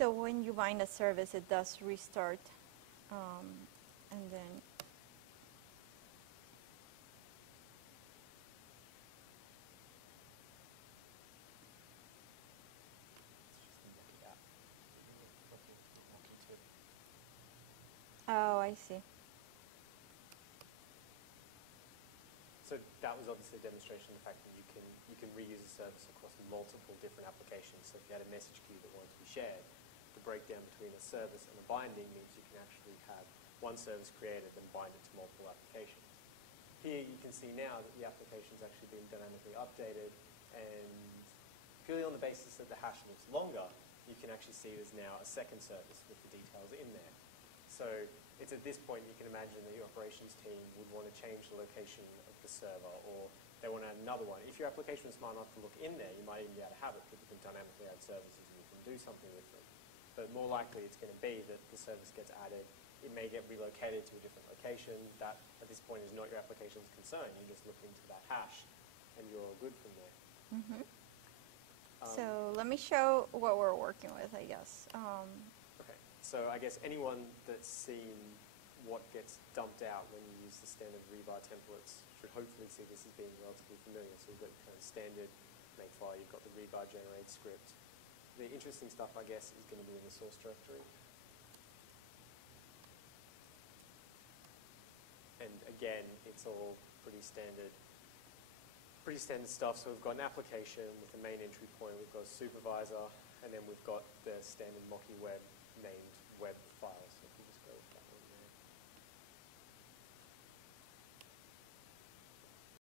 So when you bind a service, it does restart, and then oh, I see. So that was obviously a demonstration of the fact that you can reuse a service across multiple different applications. So if you had a message queue that wanted to be shared, the breakdown between a service and a binding means you can actually have one service created and bind it to multiple applications. Here you can see now that the application is actually being dynamically updated, and purely on the basis that the hash looks longer, you can actually see there's now a second service with the details in there. So it's at this point you can imagine that your operations team would want to change the location of the server, or they want to add another one. If your application is smart enough to look in there, you might even be able to have it. People can dynamically add services and you can do something with them. But more likely it's going to be that the service gets added, it may get relocated to a different location. That, at this point, is not your application's concern. You just look into that hash and you're all good from there. Mm-hmm. So let me show what we're working with, I guess. Okay, so I guess anyone that's seen what gets dumped out when you use the standard rebar templates should hopefully see this as being relatively familiar. So you've got kind of standard makefile, you've got the rebar generate script. The interesting stuff, I guess, is going to be in the source directory. And again, it's all pretty standard stuff. So we've got an application with a main entry point, we've got a supervisor, and then we've got the standard Mocky web named web files.